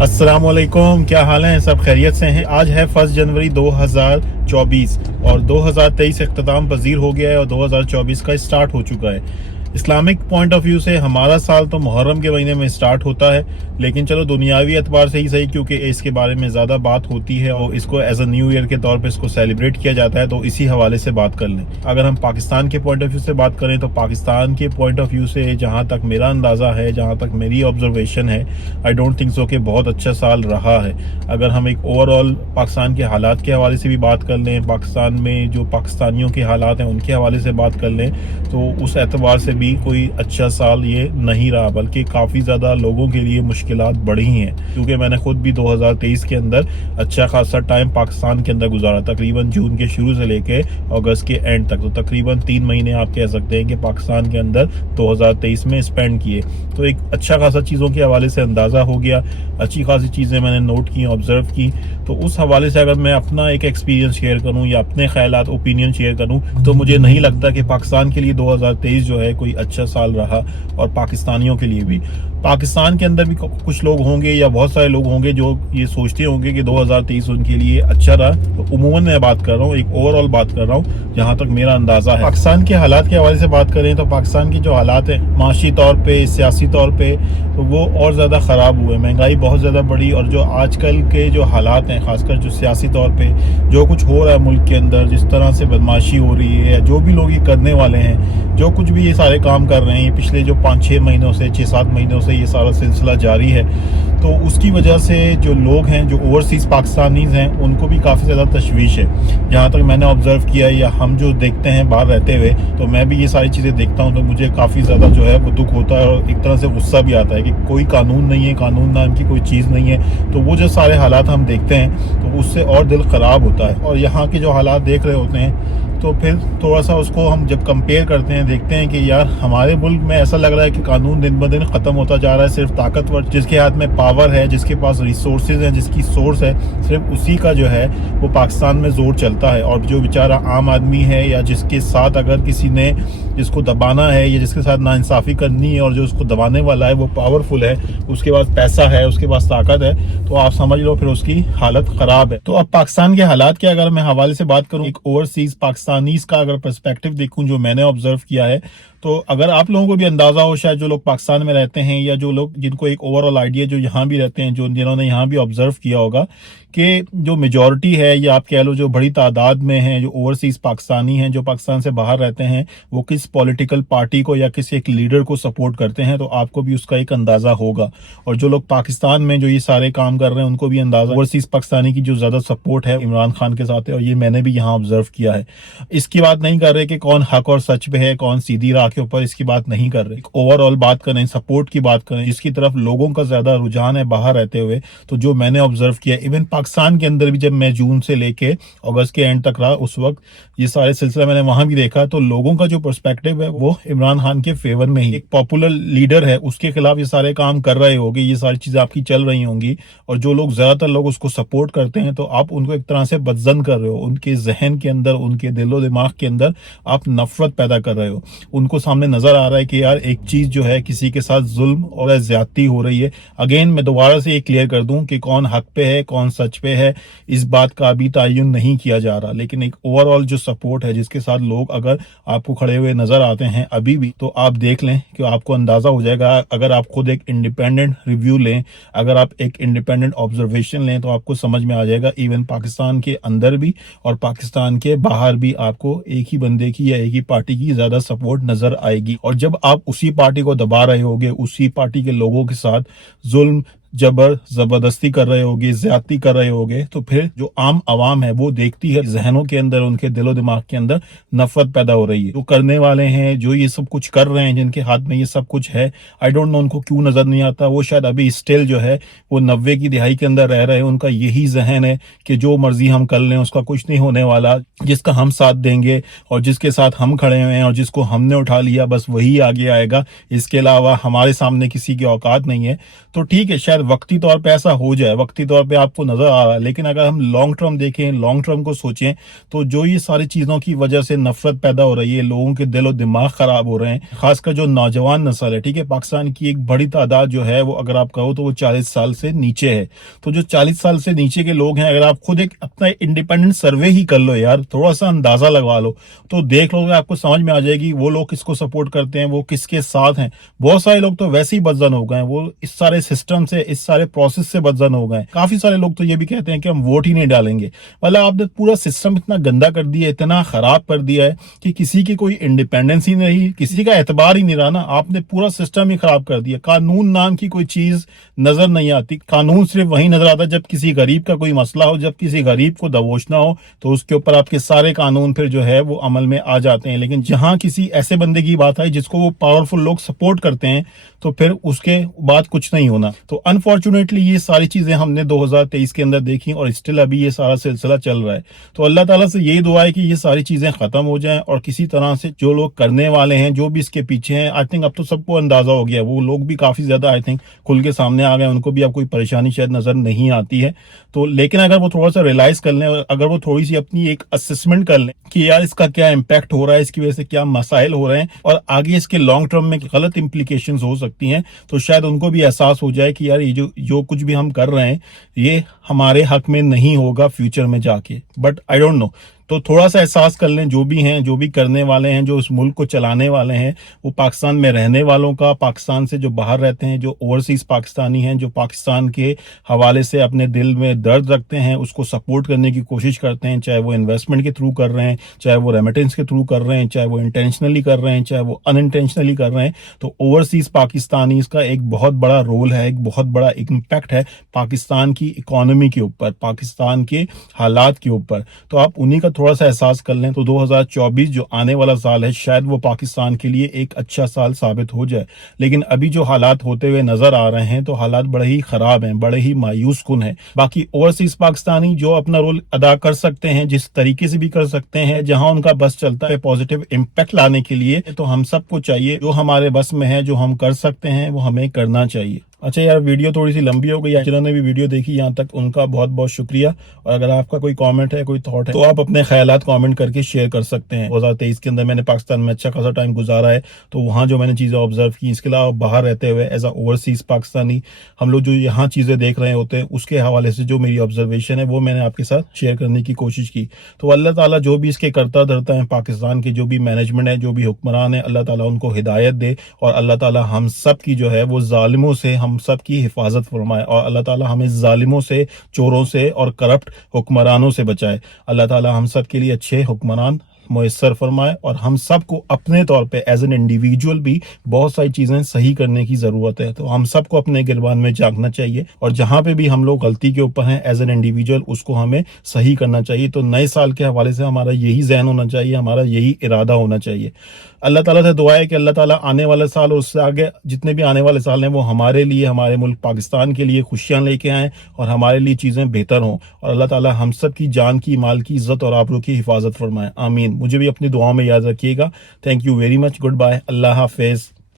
अस्सलाम वालेकुम, क्या हाल है? सब खैरियत से हैं। आज है 1 जनवरी 2024 और 2023 इख्तिताम पजीर हो गया है और 2024 का स्टार्ट हो चुका है। इस्लामिक पॉइंट ऑफ व्यू से हमारा साल तो मुहर्रम के महीने में स्टार्ट होता है, लेकिन चलो दुनियावी एतबार से ही सही, क्योंकि इसके बारे में ज़्यादा बात होती है और इसको एज अ न्यू ईयर के तौर पे इसको सेलिब्रेट किया जाता है, तो इसी हवाले से बात कर लें। अगर हम पाकिस्तान के पॉइंट ऑफ व्यू से बात करें तो पाकिस्तान के पॉइंट ऑफ व्यू से जहाँ तक मेरा अंदाज़ा है, जहाँ तक मेरी ऑब्जर्वेशन है, आई डोंट थिंक सो कि बहुत अच्छा साल रहा है। अगर हम एक ओवरऑल पाकिस्तान के हालात के हवाले से भी बात कर लें, पाकिस्तान में जो पाकिस्तानियों के हालात हैं उनके हवाले से बात कर लें, तो उस एतबार से भी कोई अच्छा साल ये नहीं रहा, बल्कि काफ़ी ज़्यादा लोगों के लिए मुश्किलात बढ़ी हैं। क्योंकि मैंने खुद भी 2023 के अंदर अच्छा खासा टाइम पाकिस्तान के अंदर गुजारा, तकरीबन जून के शुरू से लेके अगस्त के एंड तक, तो तकरीबन 3 महीने आप कह सकते हैं कि पाकिस्तान के अंदर 2023 में स्पेंड किए। तो एक अच्छा खासा चीज़ों के हवाले से अंदाज़ा हो गया, अच्छी खासी चीज़ें मैंने नोट की, ऑब्जर्व की। तो उस हवाले से अगर मैं अपना एक एक्सपीरियंस शेयर करूं या अपने ख्यालात ओपिनियन शेयर करूं, तो मुझे नहीं लगता कि पाकिस्तान के लिए 2023 जो है कोई अच्छा साल रहा, और पाकिस्तानियों के लिए भी। पाकिस्तान के अंदर भी कुछ लोग होंगे या बहुत सारे लोग होंगे जो ये सोचते होंगे कि 2023 उनके लिए अच्छा रहा। तो उमूमन मैं बात कर रहा हूँ, एक ओवरऑल बात कर रहा हूँ जहाँ तक मेरा अंदाज़ा है। पाकिस्तान के हालात के हवाले से बात करें तो पाकिस्तान के जो हालात हैं माशी तौर पे, सियासी तौर पे, तो वो और ज़्यादा ख़राब हुए। महंगाई बहुत ज़्यादा बढ़ी, और जो आजकल के जो हालात हैं, ख़ासकर जो सियासी तौर पे जो कुछ हो रहा है मुल्क के अंदर, जिस तरह से बदमाशी हो रही है, या जो भी लोग ये करने वाले हैं, जो कुछ भी ये सारे काम कर रहे हैं पिछले जो 5-6 महीनों से, 6-7 महीनों से ये सारा सिलसिला जारी है, तो उसकी वजह से जो लोग हैं, जो ओवरसीज़ पाकिस्तानीज़ हैं, उनको भी काफ़ी ज़्यादा तशवीश है। जहाँ तक मैंने ऑब्ज़र्व किया है या हम जो देखते हैं बाहर रहते हुए, तो मैं भी ये सारी चीज़ें देखता हूँ, तो मुझे काफ़ी ज़्यादा जो है वो दुख होता है और एक तरह से गुस्सा भी आता है कि कोई कानून नहीं है, कानून नाम की कोई चीज़ नहीं है। तो वो जो सारे हालात हम देखते हैं तो उससे और दिल ख़राब होता है। और यहाँ के जो हालात देख रहे होते हैं तो फिर थोड़ा सा उसको हम जब कंपेयर करते हैं, देखते हैं कि यार हमारे मुल्क में ऐसा लग रहा है कि कानून दिन ब दिन ख़त्म होता जा रहा है। सिर्फ ताकतवर, जिसके हाथ में पावर है, जिसके पास रिसोर्सेज हैं, जिसकी सोर्स है, सिर्फ उसी का जो है वो पाकिस्तान में जोर चलता है। और जो बेचारा आम आदमी है, या जिसके साथ अगर किसी ने जिसको दबाना है या जिसके साथ नाइंसाफ़ी करनी है और जो उसको दबाने वाला है वो पावरफुल है, उसके पास पैसा है, उसके पास ताकत है, तो आप समझ लो फिर उसकी हालत ख़राब है। तो अब पाकिस्तान के हालात के अगर मैं हवाले से बात करूँ, एक ओवरसीज़ पाकिस्तानीज़ का अगर पर्सपेक्टिव देखूँ जो मैंने ऑब्जर्व किया है, तो अगर आप लोगों को भी अंदाज़ा हो, शायद जो लोग पाकिस्तान में रहते हैं या जो लोग जिनको एक ओवरऑल आइडिया जो यहाँ भी रहते हैं, जो जिन्होंने यहाँ भी ऑब्जर्व किया होगा कि जो मेजॉरिटी है, या आप कह लो जो बड़ी तादाद में हैं, जो ओवरसीज़ पाकिस्तानी हैं, जो पाकिस्तान से बाहर रहते हैं, वो किस पॉलिटिकल पार्टी को या किसी एक लीडर को सपोर्ट करते हैं, तो आपको भी उसका एक अंदाज़ा होगा। और जो लोग पाकिस्तान में जो ये सारे काम कर रहे हैं उनको भी अंदाज़ा, ओवरसीज़ पाकिस्तानी की जो ज़्यादा सपोर्ट है इमरान खान के साथ है, और ये मैंने भी यहाँ ऑब्जर्व किया है। इसकी बात नहीं कर रहे कि कौन हक और सच पे है, कौन सीधी राह के ऊपर, इसकी बात नहीं कर रहे। ओवरऑल बात करें, सपोर्ट की बात करें, जिसकी तरफ लोगों का ज़्यादा रुझान है बाहर रहते हुए, तो जो मैंने ऑब्जर्व किया, इवन पाकिस्तान के अंदर भी जब मैं जून से लेके अगस्त के एंड तक रहा, उस वक्त ये सारे सिलसिला मैंने वहां भी देखा, तो लोगों का जो पर्सपेक्टिव है वो इमरान खान के फेवर में ही। एक पॉपुलर लीडर है, उसके खिलाफ ये सारे काम कर रहे होंगे, ये सारी चीजें आपकी चल रही होंगी, और जो लोग ज्यादातर लोग उसको सपोर्ट करते हैं, तो आप उनको एक तरह से बदजन कर रहे हो। उनके जहन के अंदर, उनके दिलो दिमाग के अंदर आप नफरत पैदा कर रहे हो। उनको सामने नजर आ रहा है कि यार एक चीज जो है, किसी के साथ जुल्म और ज्यादती हो रही है। अगेन मैं दोबारा से ये क्लियर कर दूं कि कौन हक पे है, कौन सच पे है, इस बात का अभी तयन नहीं किया जा रहा, लेकिन एक ओवरऑल जो सपोर्ट है, जिसके साथ लोग अगर आपको खड़े हुए नजर आते हैं अभी भी, तो आप देख लें कि आपको अंदाजा हो जाएगा। अगर आप खुद एक इंडिपेंडेंट रिव्यू लें, अगर आप एक इंडिपेंडेंट ऑब्जर्वेशन लें, तो आपको समझ में आ जाएगा इवन पाकिस्तान के अंदर भी और पाकिस्तान के बाहर भी आपको एक ही बंदे की या एक ही पार्टी की ज्यादा सपोर्ट नजर आएगी। और जब आप उसी पार्टी को दबा रहे होगे, उसी पार्टी के लोगों के साथ जुल्म जबरदस्ती कर रहे होगे, ज्यादती कर रहे होगे, तो फिर जो आम आवाम है वो देखती है, जहनों के अंदर, उनके दिलो दिमाग के अंदर नफरत पैदा हो रही है। जो करने वाले हैं, जो ये सब कुछ कर रहे हैं, जिनके हाथ में ये सब कुछ है, आई डोंट नो उनको क्यों नजर नहीं आता। वो शायद अभी स्टिल जो है वो 90 की दिहाई के अंदर रह रहे हैं। उनका यही जहन है कि जो मर्जी हम कर लें, उसका कुछ नहीं होने वाला, जिसका हम साथ देंगे और जिसके साथ हम खड़े हुए हैं और जिसको हमने उठा लिया, बस वही आगे आएगा, इसके अलावा हमारे सामने किसी की औकात नहीं है। तो ठीक है, शायद شاید وقتی طور پہ ایسا ہو جائے, وقتی طور پہ آپ کو نظر آ رہا ہے, لیکن اگر ہم لانگ ٹرم دیکھیں, لانگ ٹرم کو سوچیں, تو جو یہ ساری چیزوں کی وجہ سے نفرت پیدا ہو رہی ہے, لوگوں کے دل و دماغ خراب ہو رہے ہیں, خاص کر جو نوجوان نسل ہے, ٹھیک ہے, پاکستان کی ایک بڑی تعداد جو ہے وہ اگر آپ کہو تو وہ 40 سال سے نیچے ہے. تو جو 40 سال سے نیچے کے لوگ ہیں, اگر آپ خود ایک اپنا انڈیپینڈنٹ سروے ہی کر لو یار, تھوڑا سا اندازہ لگوا لو, تو دیکھ لو گے, آپ کو سمجھ میں آ جائے گی وہ لوگ کس کو سپورٹ کرتے ہیں, وہ کس کے ساتھ ہیں. بہت سارے لوگ تو ویسے ہی بدزن ہو گئے ہیں, وہ اس سارے سسٹم سے, اس سارے پروسیس سے بدزن ہو گئے ہیں. کافی سارے لوگ تو یہ بھی کہتے ہیں کہ ہم ووٹ ہی نہیں ڈالیں گے. مطلب آپ نے پورا سسٹم اتنا گندا کر دیا ہے, اتنا خراب کر دیا ہے کہ کسی کی کوئی انڈیپینڈنس ہی نہیں رہی, کسی کا اعتبار ہی نہیں رہا نا. آپ نے پورا سسٹم ہی خراب کر دیا. قانون نام کی کوئی چیز نظر نہیں آتی. قانون صرف وہی نظر آتا ہے جب کسی غریب کا کوئی مسئلہ ہو, جب کسی غریب کو دبوچنا ہو, تو اس کے اوپر آپ کے سارے قانون پھر جو ہے وہ عمل میں آ جاتے ہیں. لیکن جہاں کسی ایسے بندے کی بات آئی جس کو وہ پاورفل لوگ سپورٹ کرتے ہیں, تو پھر اس کے بعد کچھ نہیں ہونا. تو انفارچونیٹلی یہ ساری چیزیں ہم نے 2023 کے اندر دیکھی, اور اسٹل ابھی یہ سارا سلسلہ چل رہا ہے. تو اللہ تعالیٰ سے یہی دعا ہے کہ یہ ساری چیزیں ختم ہو جائیں, اور کسی طرح سے جو لوگ کرنے والے ہیں, جو بھی اس کے پیچھے ہیں, آئی تھنک اب تو سب کو اندازہ ہو گیا, وہ لوگ بھی کافی زیادہ آئی تھنک کھل کے سامنے آ گئے, ان کو بھی اب کوئی پریشانی شاید نظر نہیں آتی ہے. تو لیکن اگر وہ تھوڑا سا ریلائز کر لیں, اور اگر وہ تھوڑی سی اپنی ایک اسسمنٹ کر لیں کہ یار اس کا کیا امپیکٹ ہو رہا ہے, اس کی وجہ سے کیا مسائل ہو رہے ہیں, اور آگے اس کے لانگ ٹرم میں غلط امپلیکیشنز ہو سکتی ہیں, تو شاید ان کو بھی احساس ہو جائے کہ یار یہ جو کچھ بھی ہم کر رہے ہیں یہ ہمارے حق میں نہیں ہوگا فیوچر میں جا کے. بٹ آئی ڈونٹ نو, تو تھوڑا سا احساس کر لیں, جو بھی ہیں, جو بھی کرنے والے ہیں, جو اس ملک کو چلانے والے ہیں, وہ پاکستان میں رہنے والوں کا, پاکستان سے جو باہر رہتے ہیں, جو اوورسیز پاکستانی ہیں, جو پاکستان کے حوالے سے اپنے دل میں درد رکھتے ہیں, اس کو سپورٹ کرنے کی کوشش کرتے ہیں, چاہے وہ انویسٹمنٹ کے تھرو کر رہے ہیں, چاہے وہ ریمیٹنس کے تھرو کر رہے ہیں, چاہے وہ انٹینشنلی کر رہے ہیں, چاہے وہ ان انٹینشنلی کر رہے ہیں. تو اوورسیز پاکستانیز کا ایک بہت بڑا رول ہے, ایک بہت بڑا امپیکٹ ہے پاکستان کی اکانومی کے اوپر, پاکستان کے حالات کے اوپر. تو آپ انہی کا تھوڑا سا احساس کر لیں, تو 2024 جو آنے والا سال ہے شاید وہ پاکستان کے لیے ایک اچھا سال ثابت ہو جائے. لیکن ابھی جو حالات ہوتے ہوئے نظر آ رہے ہیں, تو حالات بڑے ہی خراب ہیں, بڑے ہی مایوس کن ہیں. باقی اوورسیز پاکستانی جو اپنا رول ادا کر سکتے ہیں, جس طریقے سے بھی کر سکتے ہیں, جہاں ان کا بس چلتا ہے پازیٹیو امپیکٹ لانے کے لیے, تو ہم سب کو چاہیے جو ہمارے بس میں ہے, جو ہم کر سکتے ہیں, وہ ہمیں کرنا چاہیے. اچھا یار, ویڈیو تھوڑی سی لمبی ہو گئی, جنہوں نے بھی ویڈیو دیکھی یہاں تک ان کا بہت بہت شکریہ. اور اگر آپ کا کوئی کامنٹ ہے, کوئی تھاٹ ہے, تو آپ اپنے خیالات کامنٹ کر کے شیئر کر سکتے ہیں. 2023 کے اندر میں نے پاکستان میں اچھا خاصا ٹائم گزارا ہے, تو وہاں جو میں نے چیزیں آبزرو کی, اس کے علاوہ باہر رہتے ہوئے ایز اے اوورسیز پاکستانی ہم لوگ جو یہاں چیزیں دیکھ رہے ہوتے ہیں, اس کے حوالے سے جو میری آبزرویشن ہے وہ میں نے آپ کے ساتھ شیئر کرنے کی کوشش کی. تو اللہ تعالیٰ جو بھی اس کے کرتا دھرتا ہے, پاکستان کے جو بھی مینجمنٹ ہے, جو بھی حکمران ہے, اللہ تعالیٰ ان کو ہدایت دے, اور اللہ تعالیٰ ہم سب کی جو ہے وہ ظالموں سے ہم سب کی حفاظت فرمائے, اور اللہ تعالیٰ ہمیں ظالموں سے, چوروں سے اور کرپٹ حکمرانوں سے بچائے. اللہ تعالیٰ ہم سب کے لیے اچھے حکمران میسر فرمائے, اور ہم سب کو اپنے طور پہ ایز این انڈیویجول بھی بہت ساری چیزیں صحیح کرنے کی ضرورت ہے. تو ہم سب کو اپنے گربان میں جھانکنا چاہیے, اور جہاں پہ بھی ہم لوگ غلطی کے اوپر ہیں ایز این انڈیویجول, اس کو ہمیں صحیح کرنا چاہیے. تو نئے سال کے حوالے سے ہمارا یہی ذہن ہونا چاہیے, ہمارا یہی ارادہ ہونا چاہیے. اللہ تعالیٰ سے دعا ہے کہ اللہ تعالیٰ آنے والے سال اور اس سے آگے جتنے بھی آنے والے سال ہیں وہ ہمارے لیے, ہمارے ملک پاکستان کے لیے خوشیاں لے کے آئیں, اور ہمارے لیے چیزیں بہتر ہوں, اور اللہ تعالیٰ ہم سب کی جان کی, مال کی, عزت اور آبرو کی حفاظت فرمائے. آمین. مجھے بھی اپنی دعاؤں میں یاد رکھیے گا. Thank you very much. Good bye. اللہ حافظ.